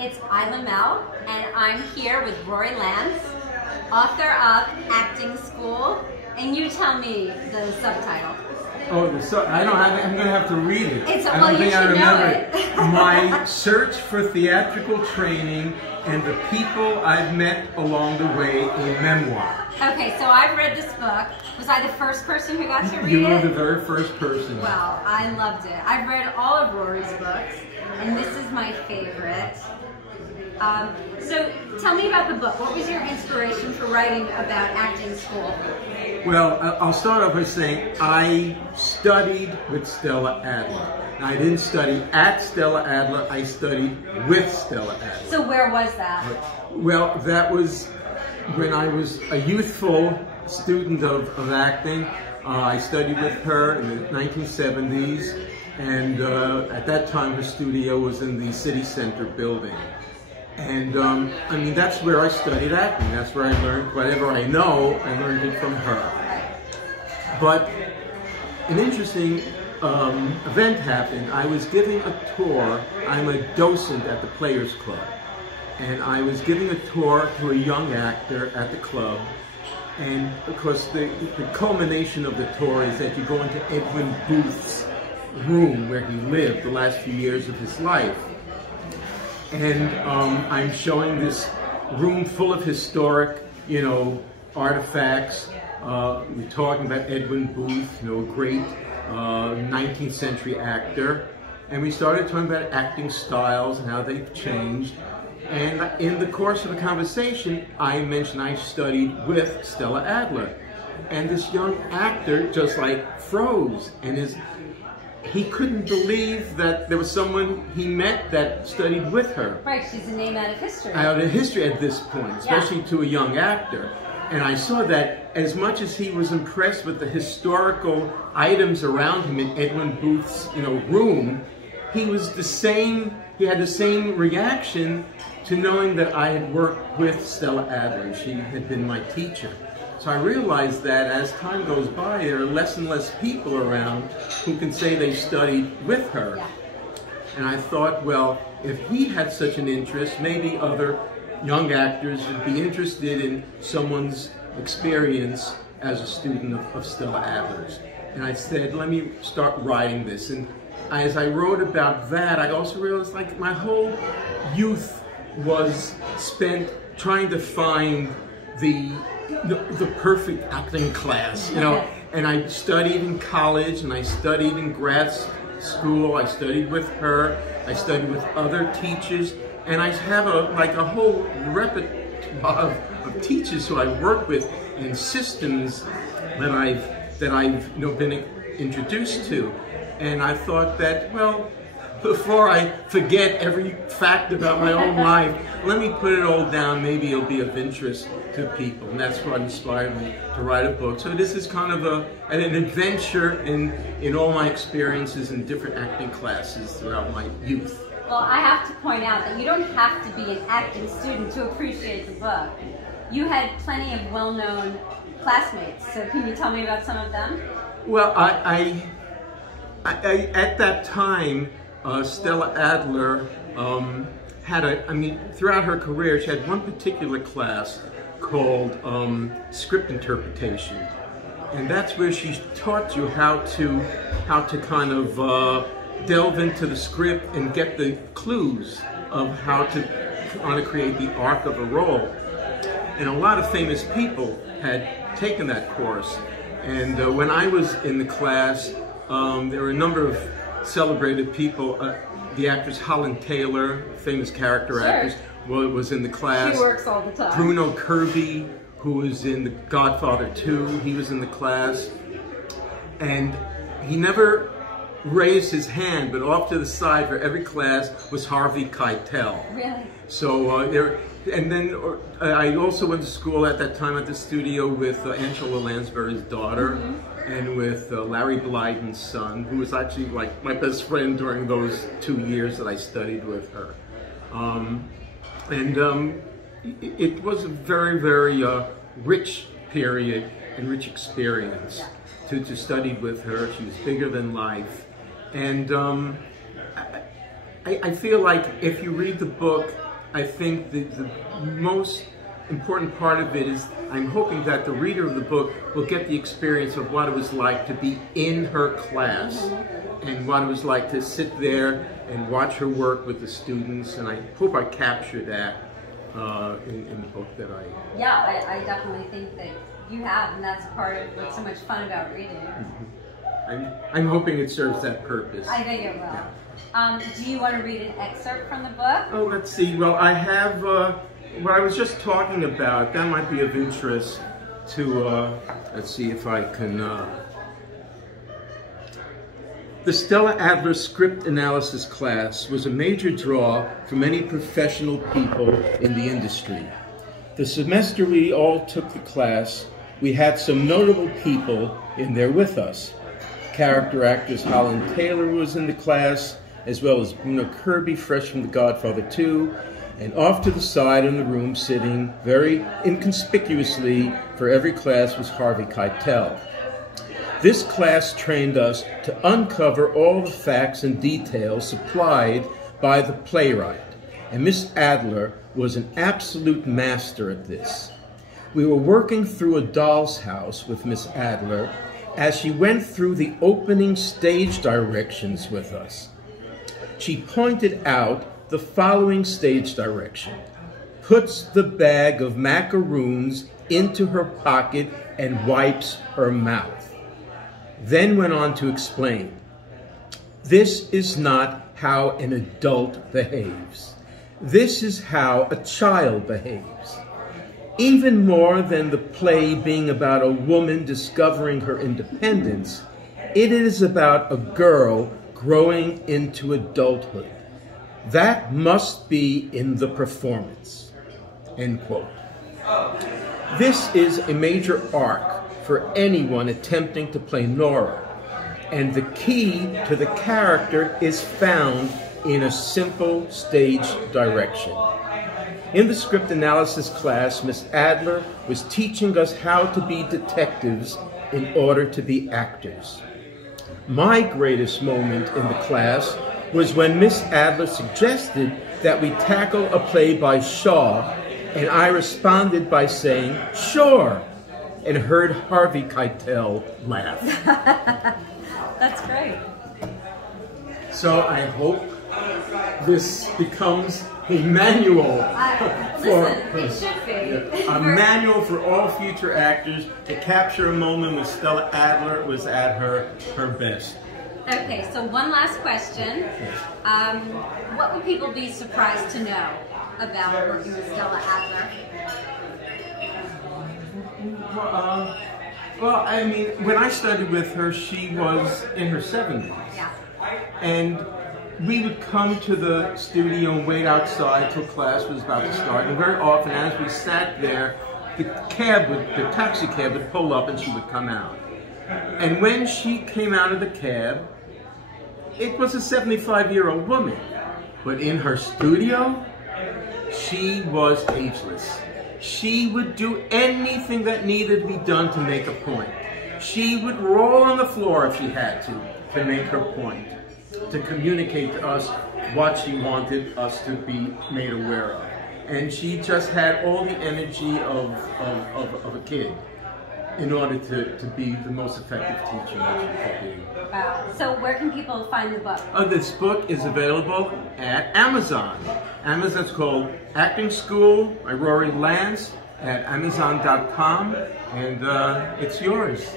It's Isla Mel, and I'm here with Rory Lance, author of Acting School, and you tell me the subtitle. Oh, I don't have. I'm going to have to read it. I don't think I remember it. My search for theatrical training and the people I've met along the way, a memoir. Okay, so I've read this book. Was I the first person who got to read it? You were the very first person. Well, I loved it. I've read all of Rory's books, and this is my favorite. So tell me about the book. What was your inspiration for writing about acting school? Well, I'll start off by saying I studied with Stella Adler. I didn't study at Stella Adler, I studied with Stella Adler. So where was that? Well, that was when I was a youthful student of acting. I studied with her in the 1970s, and at that time her studio was in the City Center building. And I mean, that's where I studied acting. That's where I learned whatever I know. I learned it from her. But an interesting event happened. I was giving a tour. I'm a docent at the Players Club. And I was giving a tour to a young actor at the club. And of course, the culmination of the tour is that you go into Edwin Booth's room where he lived the last few years of his life. And I'm showing this room full of historic, artifacts. We're talking about Edwin Booth, a great 19th century actor. And we started talking about acting styles and how they've changed. And in the course of the conversation, I mentioned I studied with Stella Adler. And this young actor just like froze, and he couldn't believe that there was someone he met that studied with her. Right, she's a name out of history. Out of history at this point, especially to a young actor. And I saw that as much as he was impressed with the historical items around him in Edwin Booth's room, he was he had the same reaction to knowing that I had worked with Stella Adler. She had been my teacher. So I realized that as time goes by, there are less and less people around who can say they studied with her. Yeah. And I thought, well, if he had such an interest, maybe other young actors would be interested in someone's experience as a student of Stella Adler's. And I said, let me start writing this. And as I wrote about that, I also realized like my whole youth was spent trying to find the perfect acting class, and I studied in college, and I studied in grad school, I studied with her, I studied with other teachers, and I have a whole repertoire of teachers who I work with and systems that I've been introduced to. And I thought that, well, before I forget every fact about my own life, let me put it all down. Maybe it'll be of interest to people. And that's what inspired me to write a book. So this is kind of an adventure in all my experiences in different acting classes throughout my youth. Well, I have to point out that you don't have to be an acting student to appreciate the book. You had plenty of well-known classmates. So can you tell me about some of them? Well, I at that time, Stella Adler throughout her career, she had one particular class called script interpretation, and that's where she taught you how to kind of delve into the script and get the clues of how to create the arc of a role. And a lot of famous people had taken that course, and when I was in the class, there were a number of celebrated people. The actress Holland Taylor, famous character actress, was in the class. She works all the time. Bruno Kirby, who was in The Godfather 2, he was in the class. And he never raised his hand, but off to the side for every class was Harvey Keitel. Really? So and then I also went to school at that time at the studio with Angela Lansbury's daughter. Mm-hmm. And with Larry Blyden's son, who was actually like my best friend during those 2 years that I studied with her. It was a very, very rich period and rich experience to study with her. She was bigger than life. And I feel like if you read the book, I think the most important part of it is I'm hoping that the reader of the book will get the experience of what it was like to be in her class and what it was like to sit there and watch her work with the students, and I hope I capture that in the book that I... Yeah, I definitely think that you have, and that's part of what's so much fun about reading. I'm hoping it serves that purpose. I think it will. Yeah. Do you want to read an excerpt from the book? Oh, let's see. Well, I have what I was just talking about. That might be of interest to, let's see if I can... The Stella Adler script analysis class was a major draw for many professional people in the industry. The semester we all took the class, we had some notable people in there with us. Character actress Holland Taylor was in the class, as well as Bruno Kirby, fresh from The Godfather 2, and off to the side in the room, sitting very inconspicuously for every class, was Harvey Keitel. This class trained us to uncover all the facts and details supplied by the playwright, and Miss Adler was an absolute master at this. We were working through a doll's house with Miss Adler as she went through the opening stage directions with us. She pointed out the following stage direction: puts the bag of macaroons into her pocket and wipes her mouth. Then went on to explain, this is not how an adult behaves. This is how a child behaves. Even more than the play being about a woman discovering her independence, it is about a girl growing into adulthood. That must be in the performance, end quote. This is a major arc for anyone attempting to play Nora, and the key to the character is found in a simple stage direction. In the script analysis class, Miss Adler was teaching us how to be detectives in order to be actors. My greatest moment in the class was when Miss Adler suggested that we tackle a play by Shaw, and I responded by saying, sure, and heard Harvey Keitel laugh. That's great. So I hope this becomes a manual It should be. a manual for all future actors to capture a moment when Stella Adler was at her best. Okay, so one last question. What would people be surprised to know about working with Stella Adler? Well, I mean, when I studied with her, she was in her 70s. Yeah. And we would come to the studio and wait outside till class was about to start. And very often, as we sat there, the taxi cab would pull up and she would come out. And when she came out of the cab, it was a 75-year-old woman. But in her studio, she was ageless. She would do anything that needed to be done to make a point. She would roll on the floor if she had to make her point, to communicate to us what she wanted us to be made aware of. And she just had all the energy of a kid in order to be the most effective teacher that she could be. Wow. So where can people find the book? This book is available at Amazon. Amazon's called Acting School by Rory Lance at Amazon.com, and it's yours.